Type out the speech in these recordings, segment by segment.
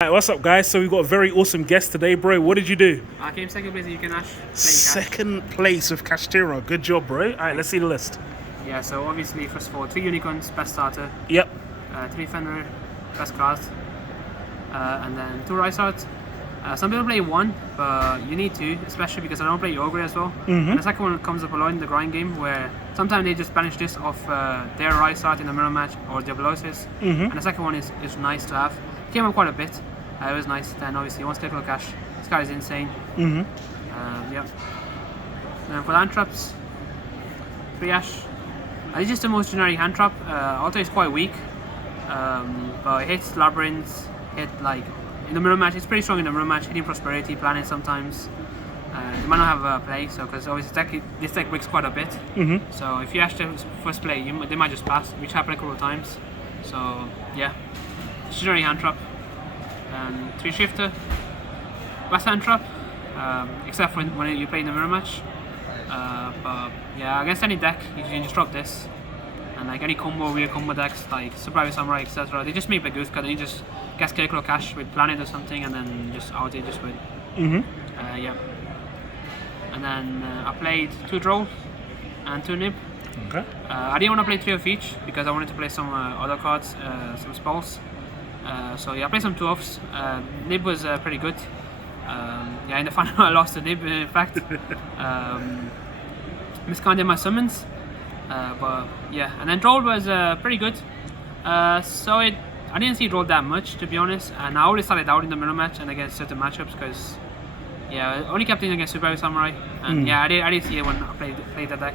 Right, what's up, guys? So we've got a very awesome guest today, bro. What did you do? I came second place in UK Nash. Second place with Kashtira. Good job, bro. All right, let's see the list. Yeah, so obviously, first of all, 3 unicorns, best starter. Yep. 3 Fenrir, best card. And then 2 Rice Art. Some people play 1, but you need 2, especially because I don't play Ogre as well. And the second one comes up a lot in the grind game, where sometimes they just banish this off their Rice Art in the mirror match or Diablosis. And the second one is nice to have. Came up quite a bit. It was nice. Then obviously, once Clickle Cash, this guy is insane. Yep. Then for the hand traps, 3 Ash. It's just the most generic hand trap. Auto is quite weak, but it hits Labyrinth, hit like in the mirror match. It's pretty strong in the mirror match, hitting Prosperity, Planet sometimes. They might not have play, so because obviously this deck breaks quite a bit. So if you Ash the first play, they might just pass, which happened a couple of times. So yeah, it's generic hand trap. And 3 Shifter, best hand trap, except when you play in the mirror match. But yeah, against any deck, you can just drop this. And like any weird combo decks like Surprise Samurai, etc., they just make a goose card and you just get Scarecrow Cash with Planet or something and then just out it just win. Yeah. And then I played 2 Droll and 2 Nib. Okay. I didn't want to play 3 of each because I wanted to play some other cards, some spells. So yeah, I played some 2-offs. Nib was pretty good. Yeah, in the final I lost to Nib in fact. Miscounted my summons. But yeah, and then Droll was pretty good. So I didn't see Droll that much, to be honest. And I already started out in the mirror match and against certain matchups because yeah, I only kept in against Super Samurai. And yeah, I did see it when I played that deck.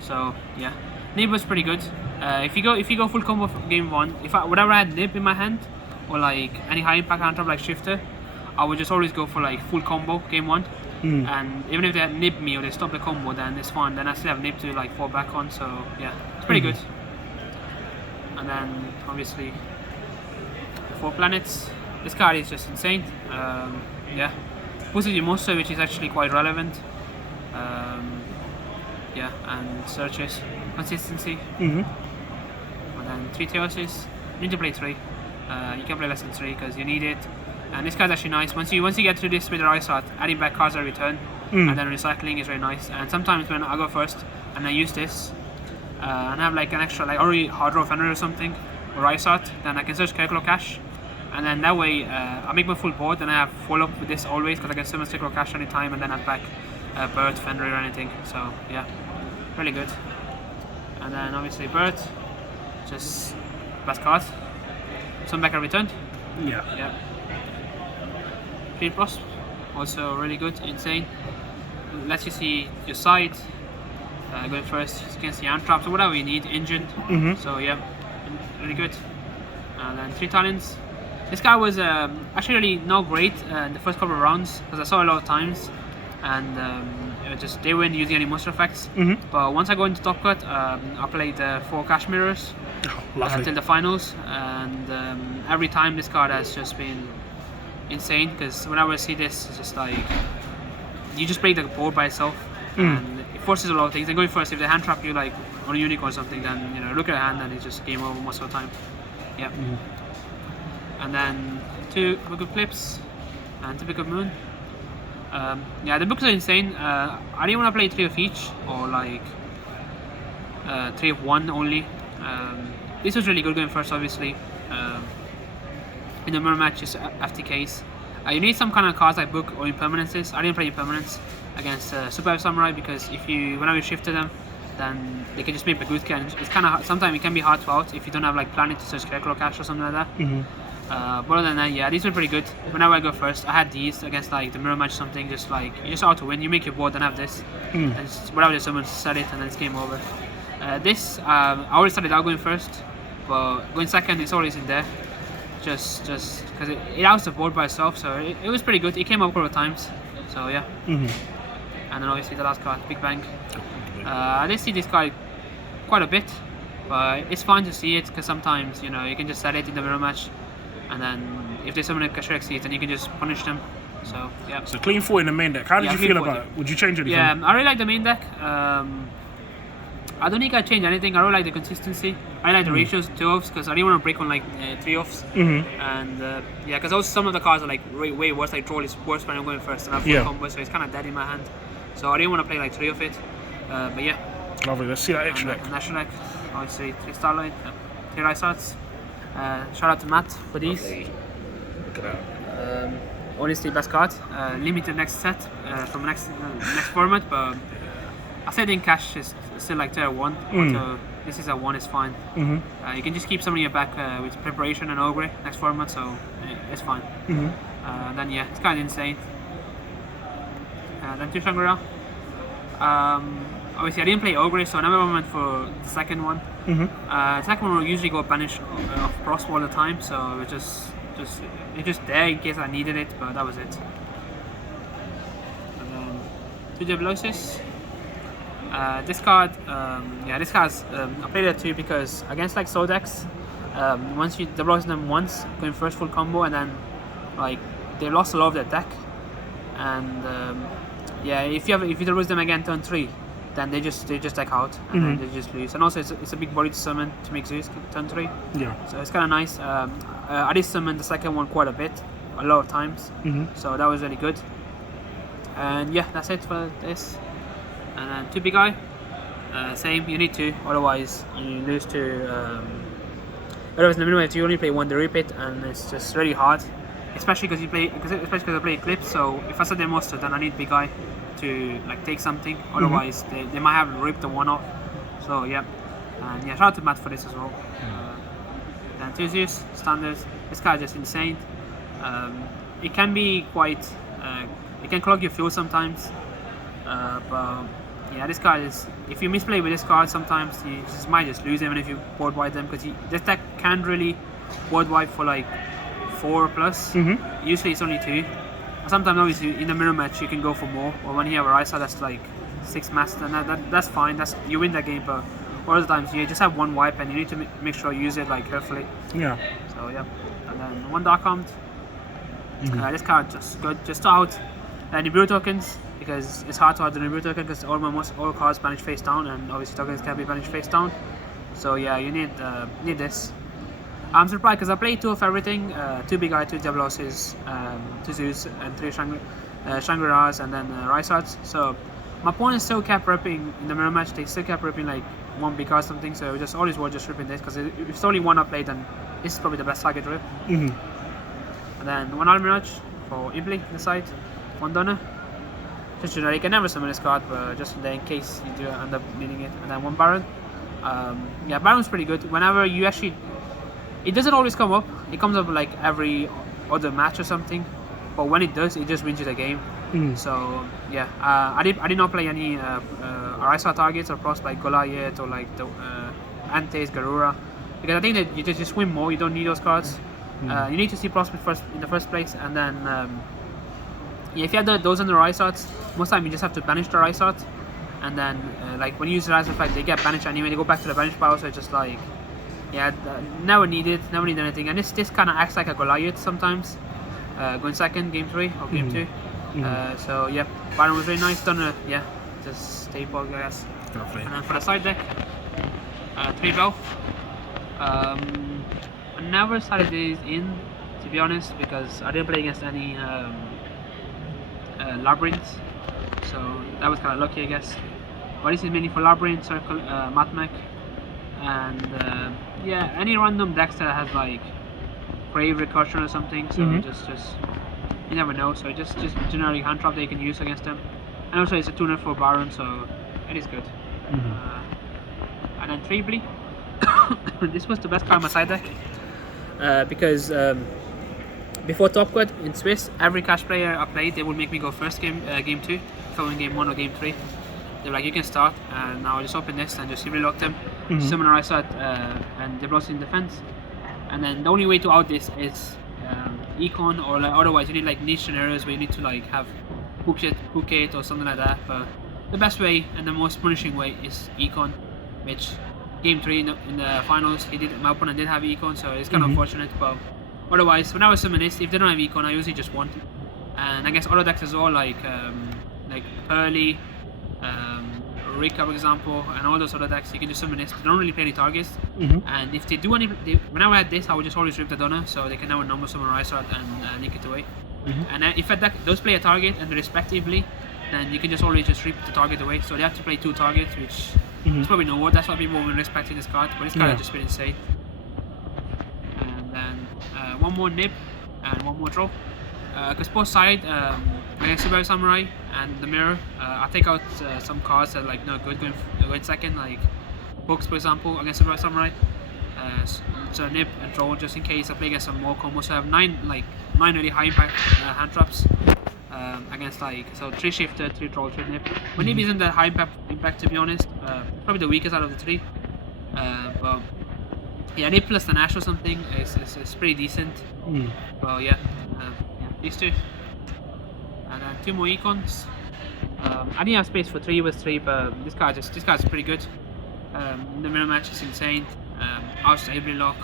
So yeah, Nib was pretty good. If you go full combo game 1, whenever I had Nib in my hand or like any high impact hand trap like Shifter, I would just always go for like full combo game 1. And even if they nib me or they stop the combo, then it's fine. Then I still have nib to like fall back on. So yeah, it's pretty good. And then obviously 4 planets. This card is just insane. Yeah, Pussy's Monster, which is actually quite relevant. Yeah, and searches consistency. And then 3 Theosis. You need to play 3. You can play less than 3 because you need it. And this card's actually nice. Once you get through this with the Rice Art, adding back cards at return, and then recycling is very nice. And sometimes when I go first and I use this, and I have like an extra, like already hard draw Fenrir or something, or Rice Art, then I can search Scarecrow Cash, and then that way I make my full board, and I have follow up with this always because I can summon Scarecrow Cash anytime, and then have back Bird, Fenrir, or anything. So yeah, really good. And then obviously Bird, just best card. Some back at return. Yeah. Plus, also really good, insane. Lets you see your side, going first, you can see hand traps or whatever you need, engine. So yeah, really good. And then 3 talents. This guy was actually really not great in the first couple of rounds because I saw a lot of times, and they weren't using any monster effects. But once I go into top cut, I played 4 Cash Mirrors until the finals, and every time this card has just been insane because whenever I see this, it's just like you just break the board by itself, and it forces a lot of things. And going first, if they hand trap you like on a unicorn or something, then look at the hand and it's just game over most of the time. Yeah. And then 2 Book of Clips and 2 Book of Moon. Yeah, the books are insane. I didn't want to play 3 of each or like 3 of 1 only. This was really good going first, obviously. In the mirror match, just FTKs. You need some kind of cards like book or impermanences. I didn't play impermanence against Super Samurai because whenever you shift to them, then they can just make a good can. It's kind of sometimes it can be hard to out if you don't have like Planet to search Scarecrow Cash or something like that. But other than that, yeah, these were pretty good. Whenever I go first, I had these against like the mirror match or something. Just like you just out to win. You make your board and have this, and whatever someone set it, and then it's game over. This I already started out going first, but going second, it's always in there. Just because it outs the board by itself, so it was pretty good. It came up a couple of times, so yeah. And then obviously the last card, Big Bang. I did see this card quite a bit, but it's fine to see it because sometimes you can just set it in the mirror match, and then if they summon a Kashtira Exceed, then you can just punish them. So yeah. So clean 4 in the main deck. How did you feel about it? Would you change anything? Yeah, I really like the main deck. I don't think I change anything. I really like the consistency. I like the ratios, 2 offs, because I didn't want to break on like 3 offs. And yeah, because also some of the cards are like way worse. Like troll is worse when I'm going first, and I have full combo, so it's kind of dead in my hand. So I didn't want to play like 3 of it. But yeah. Lovely. Let's see that extra deck. And extra deck, obviously 3 Starlight, 3 Ice Arts. Shout out to Matt for these. Lovely. Look at that. Honestly, best card. Limited next set from next format, but I said in cash is still like tier 1. So this is a 1 is fine. You can just keep some in your back with preparation and ogre next format, so it's fine. Then yeah, it's kind of insane. Then 2 Shangri-La. Obviously I didn't play ogre, so I never went for the second one. The second one will usually go banish off crossbow all the time, so it's just there in case I needed it, but that was it. And then 2 Diablosis. This card, this card's I played it too because against like soul decks, once you Diablosis them once, going first full combo, and then like they lost a lot of their deck, and yeah, if you Diablosis them again turn 3, then they just deck out and then they just lose. And also it's a big body to summon to make Zeus turn 3. Yeah. So it's kind of nice. I did summon the second one quite a lot of times. So that was really good. And yeah, that's it for this. And then 2 big eye. Same. You need 2, otherwise you lose to. Otherwise, in the minimum, you only play 1 the repeat, and it's just really hard. Especially because I play Eclipse. So if I set the monster, then I need big eye to like take something, otherwise they might have ripped the 1 off. So yeah, and yeah, shout out to Matt for this as well. Then 2 Zeus standards. This guy is just insane. It can be quite, it can clog your fuel sometimes, but yeah, this card is, if you misplay with this card sometimes you just might just lose him, even if you board wipe them, because this deck can't really board wipe for like 4 plus. Usually it's only 2. Sometimes obviously in the mirror match you can go for more, or when you have a Risa that's like 6 master, and that's fine, you win that game, but all the times you just have 1 wipe and you need to make sure you use it like carefully. Yeah. So yeah, and then 1 Dark Armed. This card just good, just out Nibiru tokens, because it's hard to add the Nibiru token because all cards banish face down, and obviously tokens can be banished face down. So yeah, you need this. I'm surprised because I played 2 of everything, 2 big eye, 2 Diabloses, 2 Zeus, and 3 Shangri-Las, and then Rysards. So my opponent still kept ripping in the mirror match. They still kept ripping like 1 big eye or something. So just always was just ripping this, because if it's only 1 I played, then this is probably the best target rip. And then 1 Almirage for Imply on the side, 1 Donner. Just generic. I never summon this card, but just in case you do end up needing it. And then 1 Baron. Yeah, Baron's pretty good. Whenever you actually, it doesn't always come up. It comes up like every other match or something. But when it does, it just wins you the game. So yeah, I did not play any Arisa targets or pros like Goliath or like the Antes, Garura, because I think that you just win more. You don't need those cards. You need to see prospect first in the first place, and then yeah, if you have those on the Rysards, most time you just have to banish the Rysards, and then like when you use the Rysard fight, they get banished anyway. They go back to the banish power, so it's just like, yeah, never need anything. And this kind of acts like a Goliath sometimes. Going second, game 3 or game 2. So yeah, Baron was really nice. Done yeah, just staple, I guess. Lovely. And then for the side deck, 3 Bell. I never started these in, to be honest, because I didn't play against any labyrinths, so that was kind of lucky, I guess. But this is mainly for labyrinth, circle, Matmech, and yeah, any random decks that has like Grave Recursion or something. So just you never know. So just generic hand trap that you can use against them, and also it's a tuner for Baron, so it is good. And then 3 Blee. This was the best card on my side deck, because before Top Cut in Swiss, every cash player I played, they would make me go first game 2, if I win game 1 or game 3. They were like, you can start, and now I just open this and just relock them, summon a Rysard, and they block in defense. And then the only way to out this is Econ, or like, otherwise you need like niche scenarios where you need to like have hook it or something like that. But the best way and the most punishing way is Econ, which game 3 in the finals, my opponent did have Econ, so it's kind of unfortunate. But otherwise, when I was summon this, if they don't have Econ, I usually just won. And I guess other decks as well, like Pearly, Rika, for example, and all those other decks, you can just summon this. They don't really play any targets, and if they do whenever I had this, I would just always rip the Donner, so they can now normal summon Rysart and link it away. And if a deck does play a target and respectively, then you can just always just rip the target away. So they have to play 2 targets, which is probably no word. That's why people will respect this card, but this card has just been insane. And then 1 more nib and 1 more draw. Because both side, against Super Samurai and the Mirror, I take out some cards that are like not good going second, like Books, for example, against Super Samurai. So nib and draw just in case I play against some more combos. So I have 9 really high impact hand traps against so 3 shifter, 3 draw, 3 nib. But nib isn't that high impact to be honest. Probably the weakest out of the 3. But yeah, nib plus the Nash or something is pretty decent. Well, yeah, these 2. And then 2 more econs. I didn't have space for 3 with 3, but this card's pretty good. The mirror match is insane. Out Ability Lock,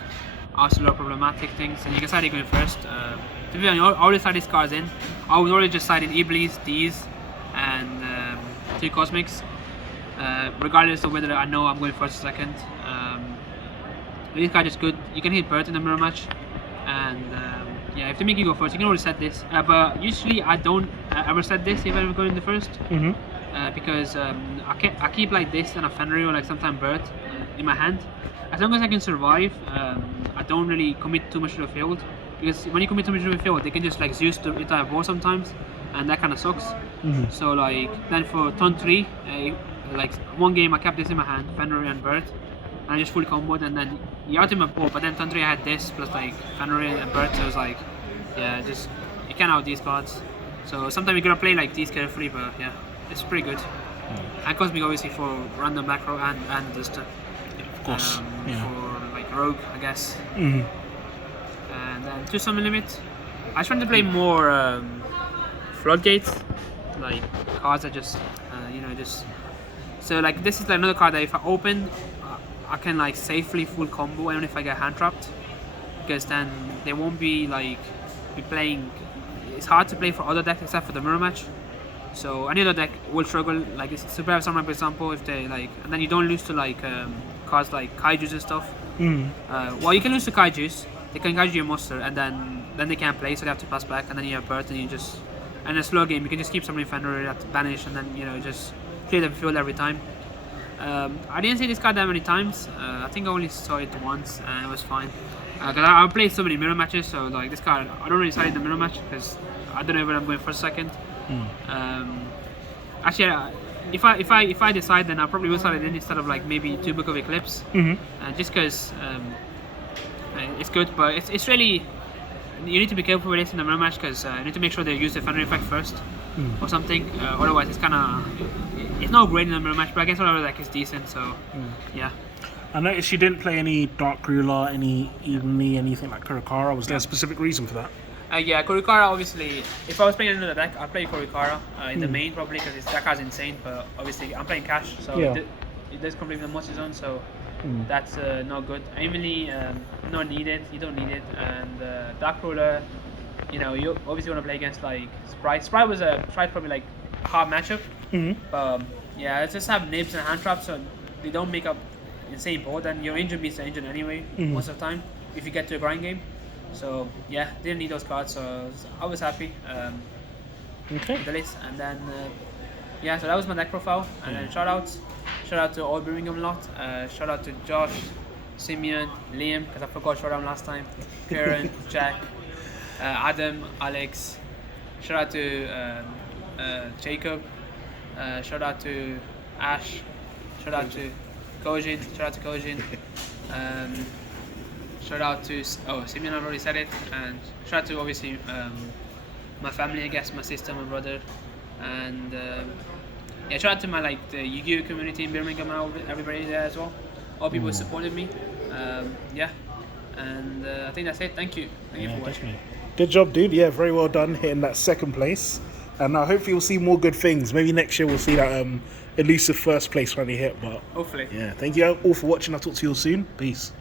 out a lot of problematic things, and you can start going first. To be honest, I always start these cards in. I would already just start in Iblis, these, and 3 Cosmics, regardless of whether I know I'm going first or second. This card is good. You can hit Bird in the mirror match, and yeah, if they make you go first, you can always set this. But usually I don't ever set this if I'm going in the first, because I keep like this and a Fenrir or like sometimes Bird in my hand. As long as I can survive, I don't really commit too much to the field, because when you commit too much to the field, they can just like Zeus to entire board sometimes, and that kind of sucks. So like then for turn 3, like 1 game I kept this in my hand, Fenrir and Bird, and I just full comboed, and then you ultimate board. But then turn 3 I had this plus like Fenrir and Bird, so it was like, yeah, just you can't out these cards. So sometimes you gotta play like these carefully, but yeah, it's pretty good. And Cosmic obviously for random macro and just Of course, for like rogue, I guess. And then 2 summon limit. I was trying to play more floodgates, like cards that just just. So like this is like another card that if I open, I can like safely full combo even if I get hand trapped, because then they won't be playing. It's hard to play for other decks except for the mirror match. So any other deck will struggle, like Super Samurai for example, if they and then you don't lose to cards like Kaijus and stuff. Well, you can lose to Kaijus, they can Kaiju your monster, and then they can't play, so they have to pass back, and then you have Bird, and in a slow game you can just keep summoning Fenrir, have to banish, and then just clear the field every time. I didn't see this card that many times. I think I only saw it once, and it was fine. Cause I played so many mirror matches, so like this card, I don't really start in the mirror match because I don't know whether I'm going first, second. Actually, if I decide, then I probably will start it in instead of like maybe 2 Book of Eclipse, just because it's good. But it's really, you need to be careful with this in the mirror match, because you need to make sure they use the Fenrir effect first or something. Otherwise, it's not great in the mirror match, but against whatever deck is decent. So yeah. I noticed you didn't play any Dark Ruler, anything like Kurikara. Was there a specific reason for that? Yeah, Kurikara obviously, if I was playing another deck, I'd play Kurikara in the main probably, because that card's insane, but obviously I'm playing Cash, so it does complete the multi zone, so that's not good. Emily, not needed, you don't need it, and Dark Ruler, you obviously want to play against like Sprite. Sprite's probably like a hard matchup, yeah, let's just have nibs and hand traps, so they don't make up insane board, and your engine beats the engine anyway most of the time if you get to a grind game. So yeah, didn't need those cards, so I was happy with the list. And then yeah, so that was my deck profile. And then shout out to all Birmingham lot, shout out to Josh, Simeon, Liam, because I forgot shout out last time, Karen, Jack, Adam, Alex, shout out to Jacob, shout out to Ash, shout out to Kojin, shout out to Simeon, I've already said it, and shout out to obviously my family, I guess, my sister, my brother, and yeah, shout out to my the Yu-Gi-Oh community in Birmingham and everybody there as well. All people who supported me, yeah, and I think that's it. Thank you for watching. Definitely. Good job, dude. Yeah, very well done hitting that 2nd place, and hopefully we'll see more good things. Maybe next year we'll see that elusive 1st place finally hit. But hopefully, yeah. Thank you all for watching. I'll talk to you all soon. Peace.